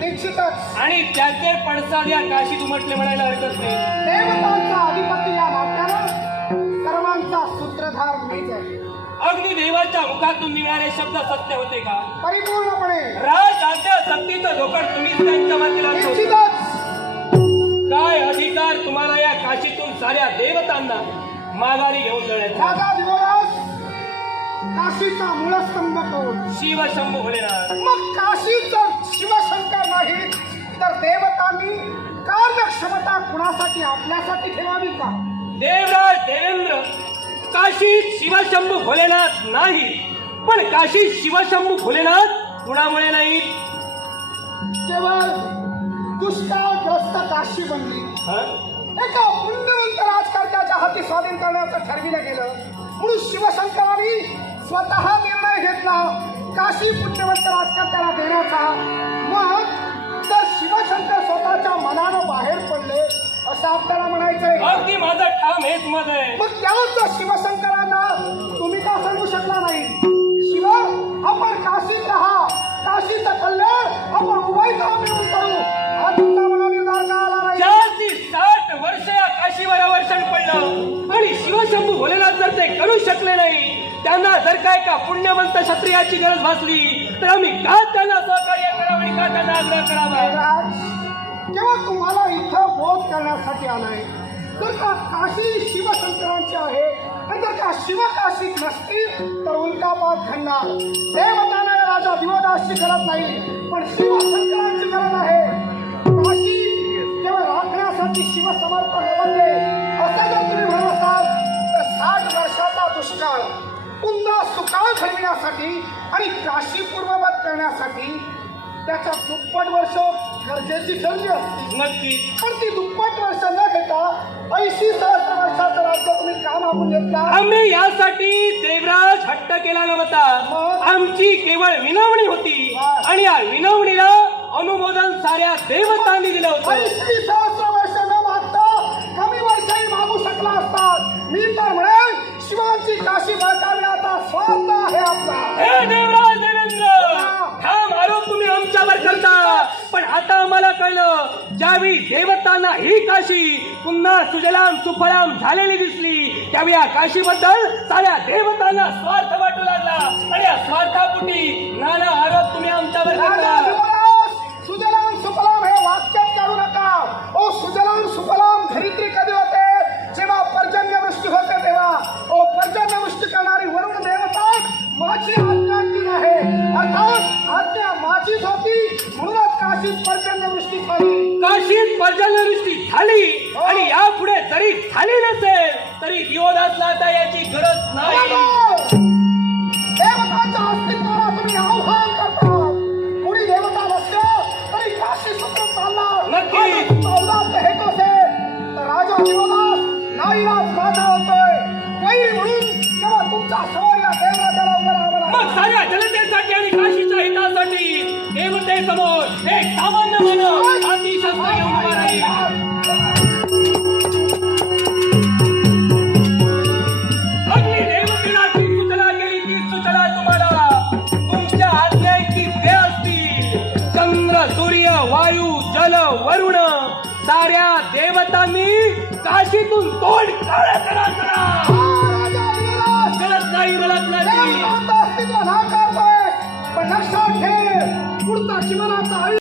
निश्चितच. आणि त्याचे पडसाद या काशीत उमटले म्हणायला हरकत नाही. देवतांचा अधिपती या नात्यानं सर्वांचा सूत्रधार मीच आहे. अगदी देवाच्या मुखातून निघणारे शब्द सत्य होते का? परिपूर्णपणे. राज आद्या सक्तीचं धोकड तुम्हीच त्यांच्या मातीला. निश्चितच. काय अधिकार तुम्हाला या काशीतून साऱ्या देवतांना माघारी घेऊन जाण्याचा? राजा दिवस काशीचा मूळस्तंभ कोण? शिव शंभू भोलेनाथ. मग काशीचा कुणासाठी आपल्यासाठी ठेवावी का? देवराज देवेंद्र काशीत शिवशंभू भोलेनाथ नाही. पण काशीत शिवशंभू भोलेनाथ कुणामुळे नाही? केवळ दुष्काळग्रस्त काशी बनली. एका पुण्यवंत राजकारण्याच्या हाती स्वाधीन करण्याचं ठरविलं गेलं. म्हणून शिवशंकरांनी स्वतः निर्णय घेतला. काशी पुण्यवंत राजकारण्याला देण्याचा. मग मत आहे मग त्याच शिवशंकरांना तुम्ही का सांगू शकला नाही? शिव आपण काशीत राहा. काशीचं कल्याण आपण उभयचा मिळून करू. हा तुमचा मना निर्धार का आला नाही? चार ती साठ वर्ष या काशीवर वर्षण पडलं. आणि शिवशंभू भोलेनाथ जर ते करू शकले नाही त्यांना जर काय का पुण्यवंत क्षत्रियाची गरज भासली तर आम्ही का त्यांना सहकार्य करावं आणि का त्यांना आग्रह करावा? केव्हा तुम्हाला इथं बोध करण्यासाठी आलाय. जर का काशी शिवसंक्रांती आहे आणि जर का शिवकाशीत नसतील तर उल्कापात घडणार. देवताना राजा दिवदासची गरज नाही पण शिवसंक्रांती गरज आहे. काशी केवळ राखण्यासाठी शिवसमर्पण बनले असं जर तुम्ही म्हणत असाल तर साठ वर्षाचा दुष्काळ पुन्हा सुकाळ घडविण्यासाठी आणि काशी पूर्ववत करण्यासाठी त्याच्या दुप्पट वर्ष गरजेची ठरली असती. नक्की. पण ती दुप्पट वर्ष न घेता ऐंशी सहस्त्र वर्षाचं राज्य तुम्ही का मागून घेतला? आम्ही यासाठी देवराज हट्ट केला नव्हता. आमची केवळ विनवणी होती. आणि या विनवणीला अनुमोदन साऱ्या देवतांनी दिलं होतं. ज्यावेळी देवतांना ही काशी पुन्हा सुजलाम सुफलाम झालेली दिसली. त्यावेळी या काशीबद्दल साऱ्या देवतांना स्वार्थ वाटू लागला. आणि या स्वार्थापुटी नाना आरोप तुम्ही आमच्यावर काशीत पर्जन्यवृष्टी झाली काशीत पर्जन्यवृष्टी झाली आणि यापुढे जरी झाली नसेल तरी दिवदासला आता याची गरज नाही. देवताच्या अस्तित्वाला तुम्ही आव्हान करता. कोणी देवता नसलं तरी काशी सूत्र चालणार नक्की. चौदाच हेतू असेल तर राजा देवदास नाईलाज माझा होतोय. वैरी म्हणून तेव्हा तुमचा समोर या देवराजाला उभं राहावं लागलं. मग साऱ्या देवतेसमोर एक सामान्य मानव शांती शस्त्र घेऊन उभा राहील अग्नी देवतेला जी सूचना केली ती सूचना तुम्हाला. तुमच्या आज्ञांची ते असतील. चंद्र सूर्य वायू जल वरुण साऱ्या देवतांनी काशीतून तोंड करा करा.